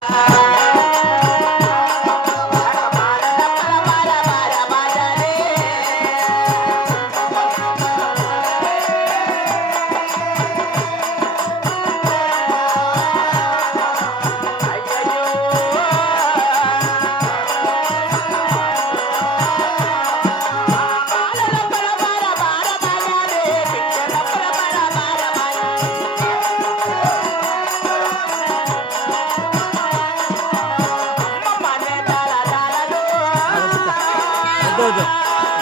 Bye.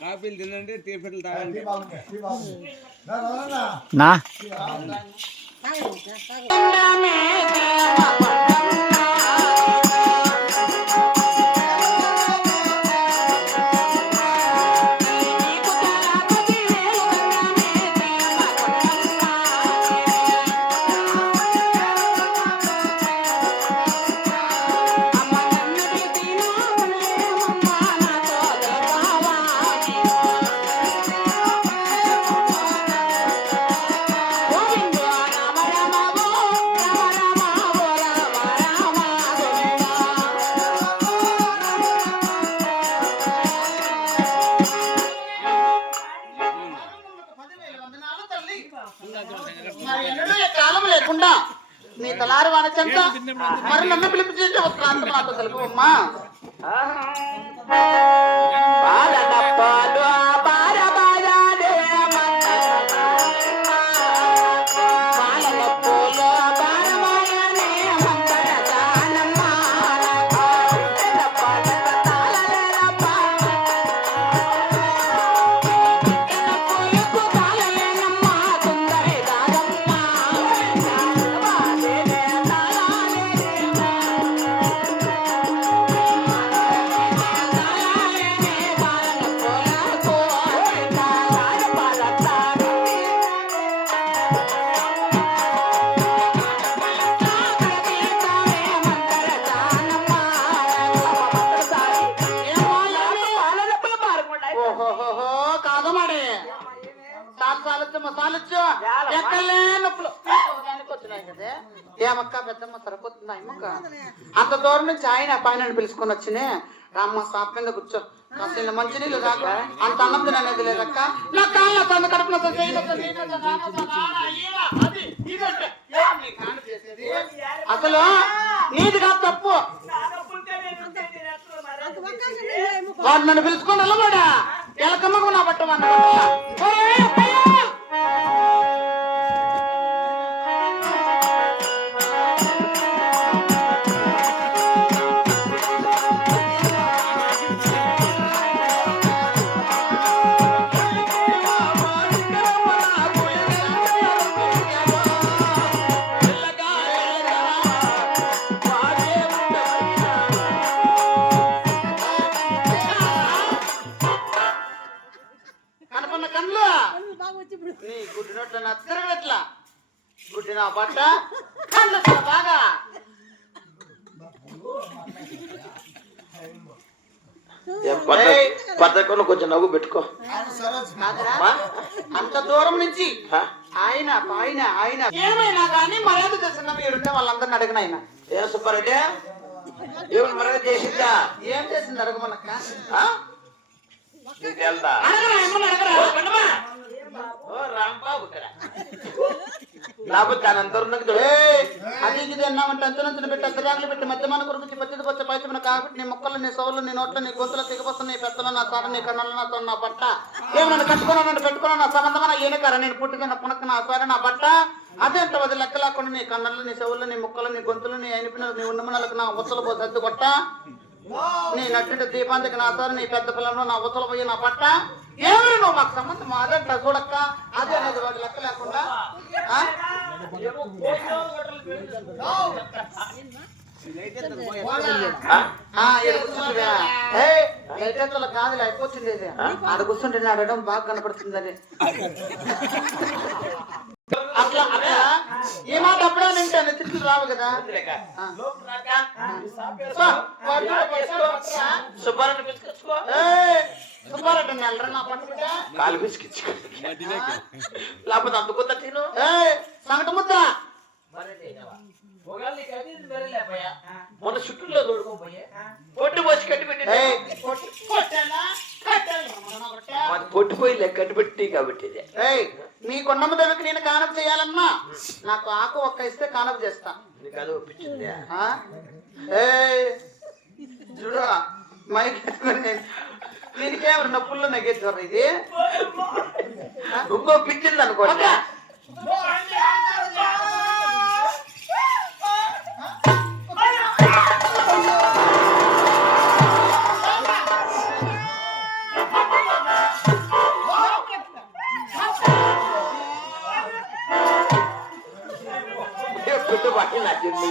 Apple తినండి tea పెట్టలు తాగండి. నా? తలారి వానచంత మరి నన్ను పిలిపించి ఒక ప్రాంతం నాతో తెలుపమ్మా పాలనప్పాలు నొప్పులు. వచ్చినాయి కదే. ఏమక్క పెద్దమ్మ సరిపోతుందా అమ్మక్క అంత దూరం నుంచి ఆయన పైన పిలుచుకొని వచ్చినే. రామ్మ సాప్ మీద కూర్చో. కాసిన మంచి నీళ్ళు కాక అంత అన్నం తిననేది లేదక్క. నా కాళ్ళ తన అసలు నీది కాదు తప్పు. వాడు నన్ను పిలుచుకొని వెళ్ళవాడా ఎలకమ్మకు నా పట్టమన్న పద్ధతిలో కొంచెం నవ్వు పెట్టుకో? అంత దూరం నుంచి ఆయన ఆయన ఆయన. ఏమైనా కానీ మర్యాద చేస్తున్న మీరుంటే వాళ్ళందరిని అడిగిన ఆయన. ఏ సుబ్బారెడ్డి ఏమైనా మరొక చేసిందా? ఏం చేసింది అడగమనక్క? రాంబాబు ఇక్కడ. లేకపోతే దాని అది ఇది అన్నామంటే అంతనంతను పెట్టి అద్దరాగులు పెట్టి మధ్యమాన కురిపించి పచ్చ పైచమైన కాబట్టి నీ ముక్కలు నీ సోళ్ళు నీ నోట్లు నీ గొంతులు తెగిపోతున్న నీ పెద్దలు నా సార నీ కన్నులు నా నా బట్ట. ఏమన్నా కట్టుకున్నా నన్ను పెట్టుకున్నా నా సంబంధమైన ఏనకార? నేను పుట్టిన పునక నా సార నా బట్ట. అదే అంత వది లెక్క లేకుండా నీ కన్నులు నీ చెవులు నీ ముక్కలు నీ గొంతులు నీ అయిన నీ ఉన్నమనలకు నా ఉత్తలు పోతే అద్దు కొట్ట. నీ నట్టింటి దీపాంతికి నా సార్ నీ పెద్ద పిల్లలు నా ఉత్తలు పోయి నా పట్ట ఏమైనా నువ్వు? మాకు సంబంధం అదంట చూడక్క. అదే అనేది వాడి లెక్క లేకుండా. ఆ? ఆ, ఈడ కూర్చుంటే అడగడం బాగా కనపడుతుందని అట్లా అట్లా ఈ మాట అప్పుడే వింటాను తిట్లు రావు కదా సుబ్బారెడ్డి పిలుచుకొచ్చుకో సుబ్బారెడ్డి నెలరా నా కాలు పిసికించుకో లేకపోతే అందుకుందా తిను ఏయ్, సంగటి ముద్ద మొన్న చుట్టూలో తోడుకోపోయే పొట్టు పోసి కట్టి పెట్టి ఏయ్, కొట్టు- పొట్టు పోయి కాబట్టి మీ కొండమ్మ దేవికి నేను కానప్ చేయాలన్నా? నాకు ఆకు ఒక్క ఇస్తే కానప్ చేస్తా. నీకు అది ఒప్పించింది? ఆ? ఏయ్, చూడు మైక్ దీనికేమన్నా నొప్పుల్లో నెగ్గేచ్చారు ఇది? ఇంకో పిచ్చింది అనుకోండి అబ్బా! పెట్టు పట్టి నచ్చింది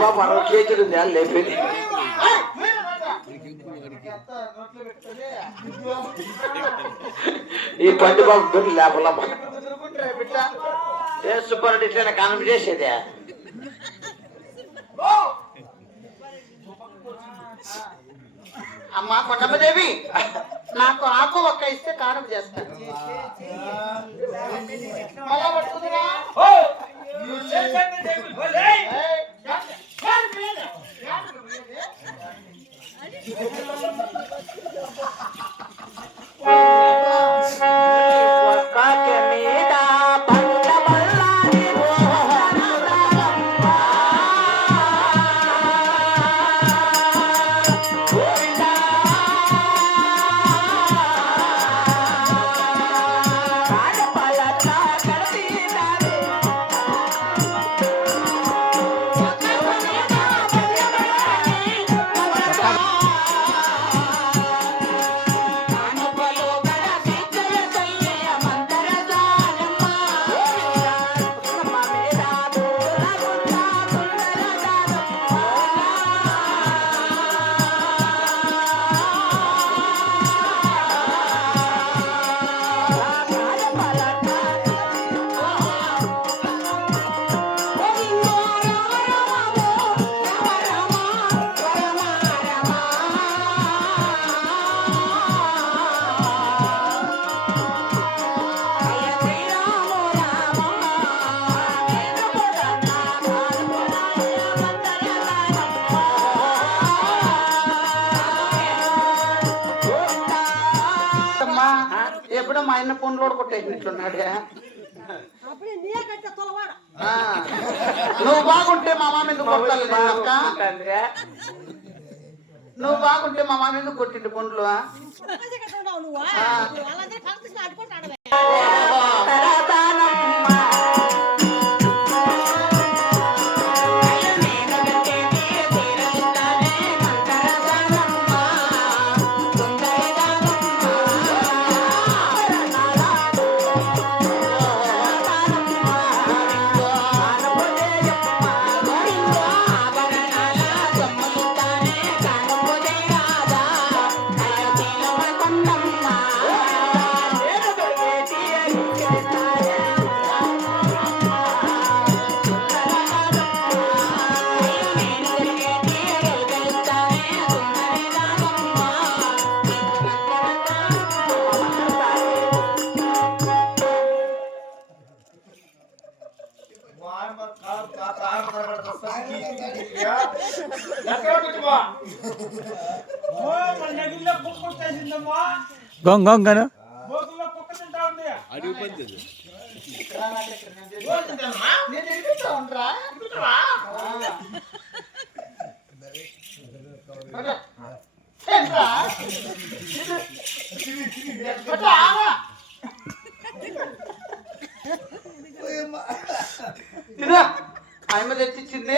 బాబు అరవై కేజీలు ఉంది అని లేపేది ఏయ్, మీరు రండి. ఈ పండు బాబు దొరికి లేపలమ్మ కుదురుకుంటారా బిడ్డ? ఏ సుబ్బారెడ్డి ఇట్లా కానం చేసేదే అమ్మా కొండమ్మదేవి. నాకు ఆకు ఒక్క ఇస్తే కారం చేస్తాను ఫోన్ లోడ్ కొట్టేసినట్లున్నాడే నువ్వు బాగుంటే మా మామ ఎందుకు కొట్టాలి నువ్వు బాగుంటే మా మామ ఎందుకు కొట్టిండు పండ్లు గొంగ గొంగను నేను ఆయమ్మ తెచ్చిచ్చింది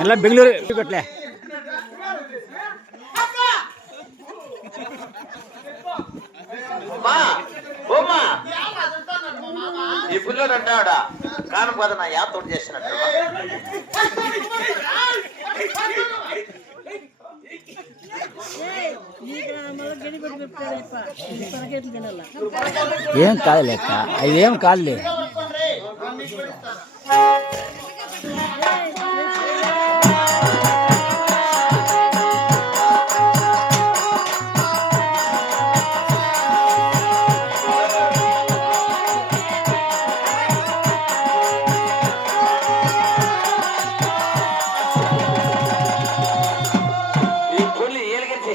ಎಲ್ಲ ಬೆಂಗಳೂರು ಕಟ್ಲೆ మా, ఓ మా, ఈ పిల్లడు అంటాడా కానుకోద నా యాత్ర చేసినట్టు ఏం కాదులే అక్క అదేం కాదులే